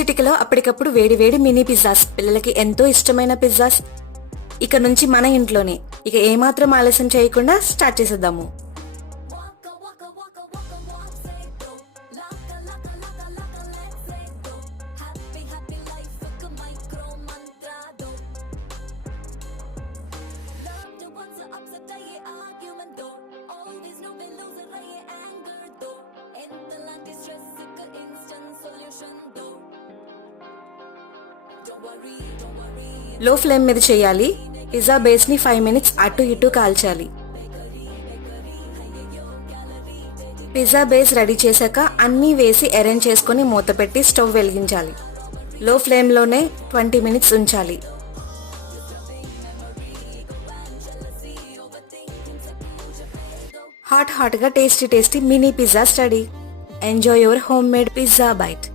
చిటికలో అప్పటికప్పుడు వేడి వేడి మినీ పిజ్జాస్, పిల్లలకి ఎంతో ఇష్టమైన పిజ్జాస్ ఇక నుంచి మన ఇంట్లోనే. ఇక ఏమాత్రం ఆలస్యం చేయకుండా స్టార్ట్ చేసేద్దాము. లో ఫ్లేమ్ మీద చేయాలి. పిజ్జా బేస్ ని 5 మినిట్స్ అటు ఇటు కాల్చాలి. పిజ్జా బేస్ రెడీ చేశాక అన్నీ వేసి అరేంజ్ చేసుకుని మూత పెట్టి స్టవ్ వెలిగించాలి. లో ఫ్లేమ్ లోనే 20 మినిట్స్ ఉంచాలి. హాట్ గా tasty mini pizza ready. Enjoy your home made pizza byte.